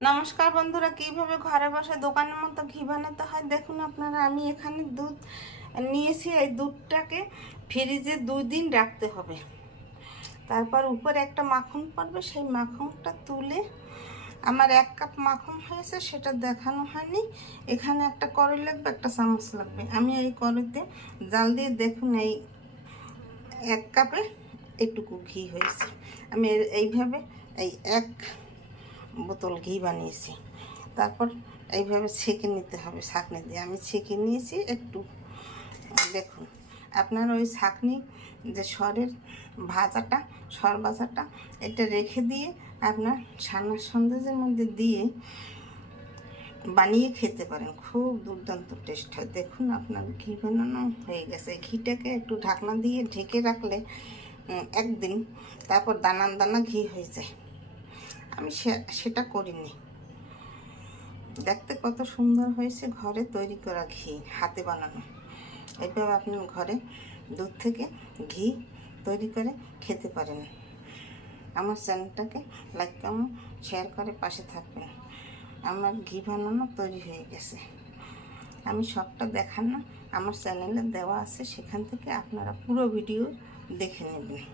নমস্কার বন্ধুরা, কিভাবে ঘরে বসে দোকানের মতো ঘি বানাতে হয় দেখুন আপনারা। আমি এখানে দুধ নিয়েছি। এই দুধটাকে ফ্রিজে 2 দিন রাখতে হবে। তারপর উপরে একটা মাখন পড়বে, সেই মাখনটা তুলে আমার 1 কাপ মাখন হয়েছে, সেটা দেখানো হয়নি। এখানে একটা কড়াই লাগবে, একটা চামচ লাগবে। আমি এই কড়াইতে জাল দিয়ে দেখুন এই 1 কাপে এটুকু ঘি হয়েছে। আমি এইভাবে এই 1 বোতল ঘি বানিয়েছি। তারপর এইভাবে ছেঁকে নিতে হবে ছাঁকনি দিয়ে। আমি ছেঁকে নিয়েছি একটু। দেখুন আপনার ওই ছাঁকনি যে সরের ভাজাটা এটা রেখে দিয়ে আপনার ছানার সন্দেশের মধ্যে দিয়ে বানিয়ে খেতে পারেন, খুব দুর্দান্ত টেস্ট হয়। দেখুন আপনার ঘি বানানো হয়ে গেছে। ঘিটাকে একটু ঢাকনা দিয়ে ঢেকে রাখলে 1 দিন, তারপর দানা দানা ঘি হয়ে যায়। আমি সেটা করিনি। দেখতে কত সুন্দর হয়েছে, ঘরে তৈরি করা ঘি, হাতে বানানো। এইভাবে আপনি ঘরে দুধ থেকে ঘি তৈরি করে খেতে পারেন। আমার চ্যানেলটাকে লাইক কমেন্ট শেয়ার করে পাশে থাকবেন। আমার ঘি বানানো তৈরি হয়ে গেছে। আমি সবটা দেখানো আমার চ্যানেলে দেওয়া আছে, সেখান থেকে আপনারা পুরো ভিডিও দেখে নেবেন।